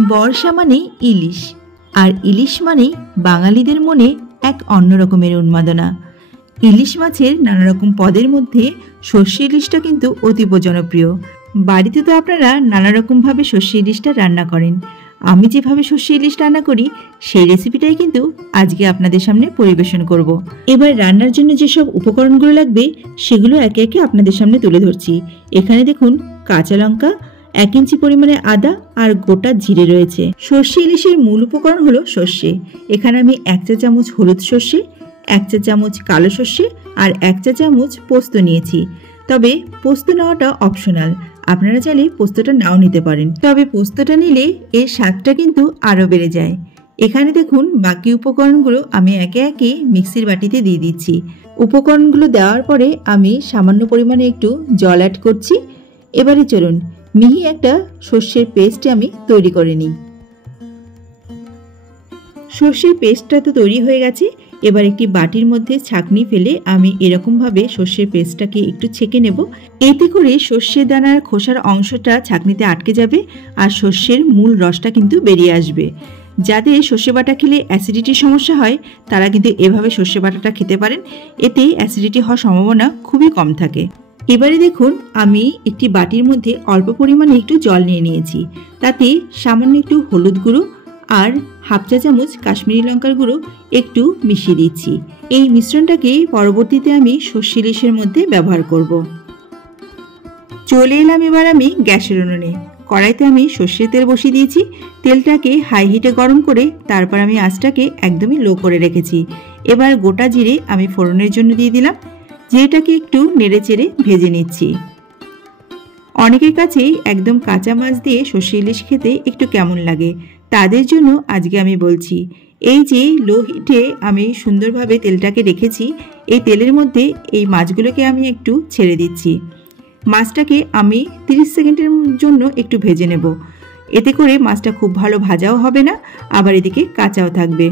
বর্ষা মানে ইলিশ, আর ইলিশ মানে বাঙালিদের মনে এক অন্য রকমের উন্মাদনা। ইলিশ মাছের নানা রকম পদের মধ্যে সর্ষে ইলিশটা কিন্তু অতীব জনপ্রিয়। বাড়িতে তো আপনারা নানা রকমভাবে সর্ষে ইলিশটা রান্না করেন। আমি যেভাবে সর্ষে ইলিশ রান্না করি সেই রেসিপিটাই কিন্তু আজকে আপনাদের সামনে পরিবেশন করব। এবার রান্নার জন্য যেসব উপকরণগুলো লাগবে সেগুলো একে একে আপনাদের সামনে তুলে ধরছি। এখানে দেখুন কাঁচা লঙ্কা, 1 ইঞ্চি পরিমাণে আদা আর গোটা জিরে রয়েছে। সর্ষে ইলিশের মূল উপকরণ হলো সর্ষে। এখানে আমি 1 চা চামচ হলুদ সর্ষে, 1 চা চামচ কালো সর্ষে আর 1 চা চামচ পোস্ত নিয়েছি। তবে পোস্ত নেওয়াটা অপশনাল, আপনারা চাইলে পোস্তটা নাও নিতে পারেন, তবে পোস্তটা নিলে এর স্বাদটা কিন্তু আরও বেড়ে যায়। এখানে দেখুন বাকি উপকরণগুলো আমি একে একে মিক্সির বাটিতে দিয়ে দিচ্ছি। উপকরণগুলো দেওয়ার পরে আমি সামান্য পরিমাণে একটু জল অ্যাড করছি। এবারে চলুন মিহি একটা সর্ষের পেস্ট আমি তৈরি করে নিই। সর্ষের পেস্টটা তো তৈরি হয়ে গেছে। এবার একটি বাটির মধ্যে ছাঁকনি ফেলে আমি এরকমভাবে সর্ষের পেস্টটাকে একটু ছেঁকে নেব। এতে করে সর্ষের দানার খোসার অংশটা ছাঁকনিতে আটকে যাবে আর সর্ষের মূল রসটা কিন্তু বেরিয়ে আসবে। যাদের সর্ষে বাটা খেলে অ্যাসিডিটির সমস্যা হয় তারা কিন্তু এভাবে সর্ষে বাটাটা খেতে পারেন, এতে অ্যাসিডিটি হওয়ার সম্ভাবনা খুবই কম থাকে। এবারে দেখুন আমি একটি বাটির মধ্যে অল্প পরিমাণে একটু জল নিয়ে নিয়েছি, তাতে সামান্য একটু হলুদ গুঁড়ো আর 1/2 চা চামচ কাশ্মীরি লঙ্কার গুঁড়ো একটু মিশিয়ে দিচ্ছি। এই মিশ্রণটাকে পরবর্তীতে আমি সর্ষে ইলিশের মধ্যে ব্যবহার করব। চলে এলাম এবার আমি গ্যাসের উনুনে। কড়াইতে আমি সর্ষের তেল বসিয়ে দিয়েছি। তেলটাকে হাই হিটে গরম করে তারপর আমি আঁচটাকে একদমই লো করে রেখেছি। এবার গোটা জিরে আমি ফোড়নের জন্য দিয়ে দিলাম। জিরেটাকে একটু নেড়ে চেড়ে ভেজে নিচ্ছি। অনেকের কাছেই একদম কাঁচা মাছ দিয়ে সর্ষে ইলিশ খেতে একটু কেমন লাগে, তাদের জন্য আজকে আমি বলছি, এই যে লো হিটে আমি সুন্দরভাবে তেলটাকে রেখেছি, এই তেলের মধ্যে এই মাছগুলোকে আমি একটু ছেড়ে দিচ্ছি। মাছটাকে আমি 30 সেকেন্ডের জন্য একটু ভেজে নেব। এতে করে মাছটা খুব ভালো ভাজাও হবে না, আবার এদিকে কাঁচাও থাকবে।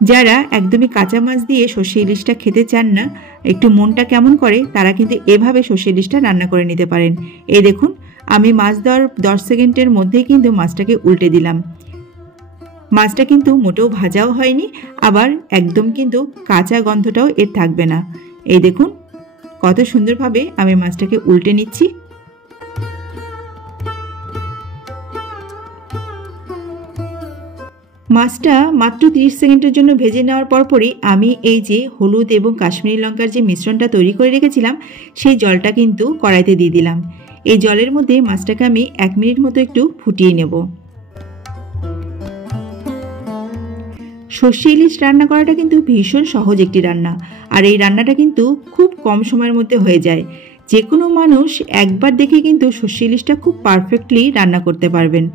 যারা একদমই কাঁচা মাছ দিয়ে সর্ষে ইলিশটা খেতে চান না, একটু মনটা কেমন করে, তারা কিন্তু এভাবে সর্ষে ইলিশটা রান্না করে নিতে পারেন। এই দেখুন আমি মাছ দেওয়ার 10 সেকেন্ডের মধ্যেই কিন্তু মাছটাকে উল্টে দিলাম। মাছটা কিন্তু মোটেও ভাজাও হয়নি, আবার একদম কিন্তু কাঁচা গন্ধটাও এর থাকবে না। এই দেখুন কত সুন্দরভাবে আমি মাছটাকে উল্টে নিচ্ছি। মাছটা মাত্র 30 সেকেন্ডের জন্য ভেজে নেওয়ার পরপরই আমি এই যে হলুদ এবং কাশ্মীরি লঙ্কার যে মিশ্রণটা তৈরি করে রেখেছিলাম সেই জলটা কিন্তু কড়াইতে দিয়ে দিলাম। এই জলের মধ্যে মাছটাকে আমি 1 মিনিট মতো একটু ফুটিয়ে নেব। সর্ষে ইলিশ রান্না করাটা কিন্তু ভীষণ সহজ একটি রান্না, আর এই রান্নাটা কিন্তু খুব কম সময়ের মধ্যে হয়ে যায়। যে কোনো মানুষ একবার দেখে কিন্তু সর্ষে ইলিশটা খুব পারফেক্টলি রান্না করতে পারবেন।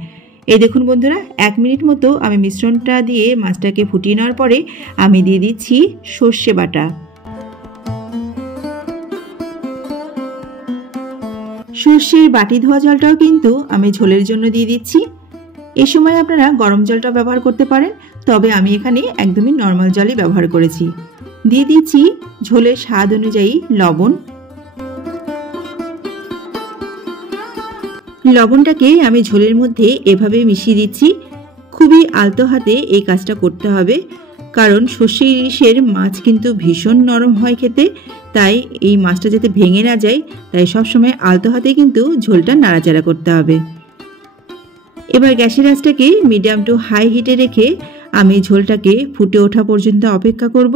এই দেখুন বন্ধুরা 1 মিনিট মতো আমি মিশ্রণটা দিয়ে মাছটাকে ফুটিয়ে নেওয়ার পরে আমি দিয়ে দিচ্ছি সর্ষে বাটা। সর্ষের বাটি ধোয়া জলটাও কিন্তু আমি ঝোলের জন্য দিয়ে দিচ্ছি। এই সময় আপনারা গরম জলটা ব্যবহার করতে পারেন, তবে আমি এখানে একদমই নর্মাল জলই ব্যবহার করেছি। দিয়ে দিচ্ছি ঝোলের স্বাদ অনুযায়ী লবণ। লবণটাকে আমি ঝোলের মধ্যে এভাবে মিশিয়ে দিচ্ছি। খুবই আলতো হাতে এই কাজটা করতে হবে, কারণ সর্ষে ইলিশের মাছ কিন্তু ভীষণ নরম হয় খেতে, তাই এই মাছটা যাতে ভেঙে না যায় তাই সবসময় আলতো হাতে কিন্তু ঝোলটা নাড়াচাড়া করতে হবে। এবার গ্যাসের আঁচটাকে মিডিয়াম টু হাই হিটে রেখে আমি ঝোলটাকে ফুটে ওঠা পর্যন্ত অপেক্ষা করব।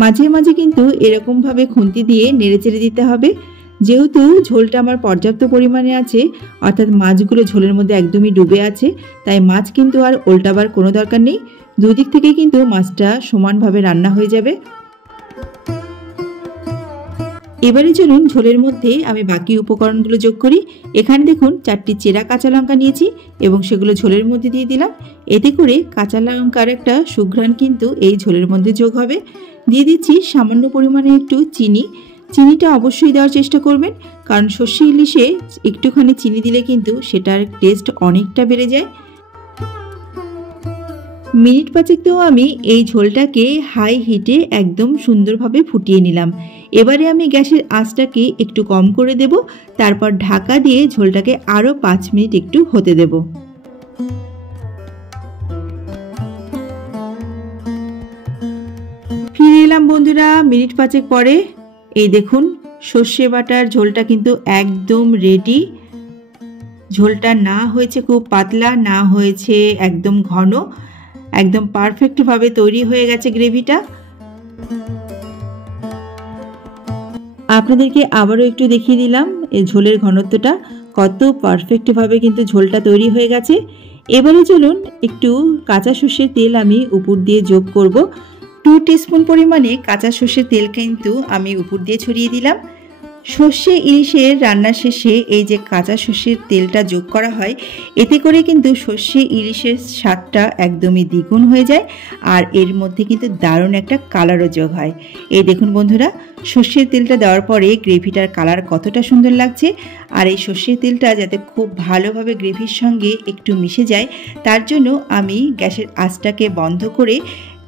মাঝে মাঝে কিন্তু এরকমভাবে খুন্তি দিয়ে নেড়েচেড়ে দিতে হবে। যেহেতু ঝোলটা আমার পর্যাপ্ত পরিমাণে আছে, অর্থাৎ মাছগুলো ঝোলের মধ্যে একদমই ডুবে আছে, তাই মাছ কিন্তু আর উল্টাবার কোনো দরকার নেই। দুদিক থেকেই কিন্তু মাছটা সমানভাবে রান্না হয়ে যাবে। এবারে চলুন ঝোলের মধ্যে আমি বাকি উপকরণগুলো যোগ করি। এখানে দেখুন 4টি চেরা কাঁচা লঙ্কা নিয়েছি এবং সেগুলো ঝোলের মধ্যে দিয়ে দিলাম। এতে করে কাঁচা লঙ্কার একটা সুঘ্রাণ কিন্তু এই ঝোলের মধ্যে যোগ হবে। দিয়ে দিচ্ছি সামান্য পরিমাণে একটু চিনি। চিনিটা অবশ্যই দেওয়ার চেষ্টা করবেন, কারণ সর্ষে ইলিশে একটুখানি চিনি দিলে কিন্তু সেটার টেস্ট অনেকটা বেড়ে যায়। মিনিট পাঁচেকতেও আমি এই ঝোলটাকে হাই হিটে একদম সুন্দরভাবে ফুটিয়ে নিলাম। এবারে আমি গ্যাসের আঁচটাকে একটু কম করে দেব, তারপর ঢাকা দিয়ে ঝোলটাকে আরও 5 মিনিট একটু হতে দেব। ফিরে এলাম বন্ধুরা মিনিট পাঁচেক পরে। এই দেখুন সর্ষে বাটার ঝোলটা কিন্তু একদম রেডি। ঝোলটা না হয়েছে খুব পাতলা, না হয়েছে একদম ঘন, একদম পারফেক্টভাবে তৈরি হয়ে গেছে গ্রেভিটা। আপনাদেরকে আবারও একটু দেখিয়ে দিলাম এই ঝোলের ঘনত্বটা কত পারফেক্টভাবে কিন্তু ঝোলটা তৈরি হয়ে গেছে। এবারে চলুন একটু কাঁচা সর্ষের তেল আমি উপর দিয়ে যোগ করব। 2 টিস্পুন পরিমাণে কাঁচা সর্ষের তেল কিন্তু আমি উপর দিয়ে ছড়িয়ে দিলাম। সর্ষে ইলিশের রান্নার শেষে এই যে কাঁচা সর্ষের তেলটা যোগ করা হয়, এতে করে কিন্তু সর্ষে ইলিশের স্বাদটা একদমই দ্বিগুণ হয়ে যায়, আর এর মধ্যে কিন্তু দারুণ একটা কালারও যোগ হয়। এই দেখুন বন্ধুরা, সর্ষের তেলটা দেওয়ার পরে গ্রেভিটার কালার কতটা সুন্দর লাগছে। আর এই সর্ষের তেলটা যাতে খুব ভালোভাবে গ্রেভির সঙ্গে একটু মিশে যায়, তার জন্য আমি গ্যাসের আঁচটাকে বন্ধ করে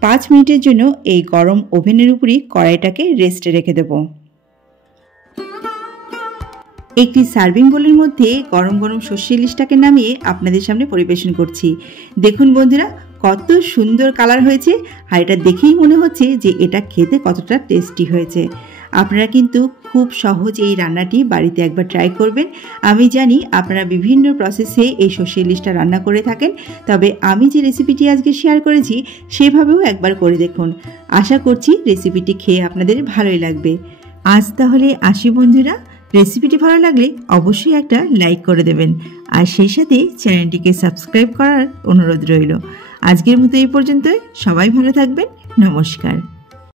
5 মিনিটের জন্য এই গরম ওভেনের উপরই কড়াইটাকে রেস্টে রেখে দেবো। একটি সার্ভিং বোলের মধ্যে গরম গরম সর্ষে ইলিশটাকে নামিয়ে আপনাদের সামনে পরিবেশন করছি। দেখুন বন্ধুরা কত সুন্দর কালার হয়েছে, আর এটা দেখেই মনে হচ্ছে যে এটা খেতে কতটা টেস্টি হয়েছে। আপনারা কিন্তু খুব সহজ এই রান্নাটি বাড়িতে একবার ট্রাই করবেন। আমি জানি আপনারা বিভিন্ন প্রসেসে এই সর্ষে ইলিশটা রান্না করে থাকেন, তবে আমি যে রেসিপিটি আজকে শেয়ার করেছি সেভাবেও একবার করে দেখুন। আশা করছি রেসিপিটি খেয়ে আপনাদের ভালোই লাগবে। আজ তাহলে আসি বন্ধুরা, রেসিপিটি ভালো লাগলে অবশ্যই একটা লাইক করে দেবেন, আর সেই সাথে চ্যানেলটিকে সাবস্ক্রাইব করার অনুরোধ রইল। আজকের মতো এই পর্যন্তই। সবাই ভালো থাকবেন। নমস্কার।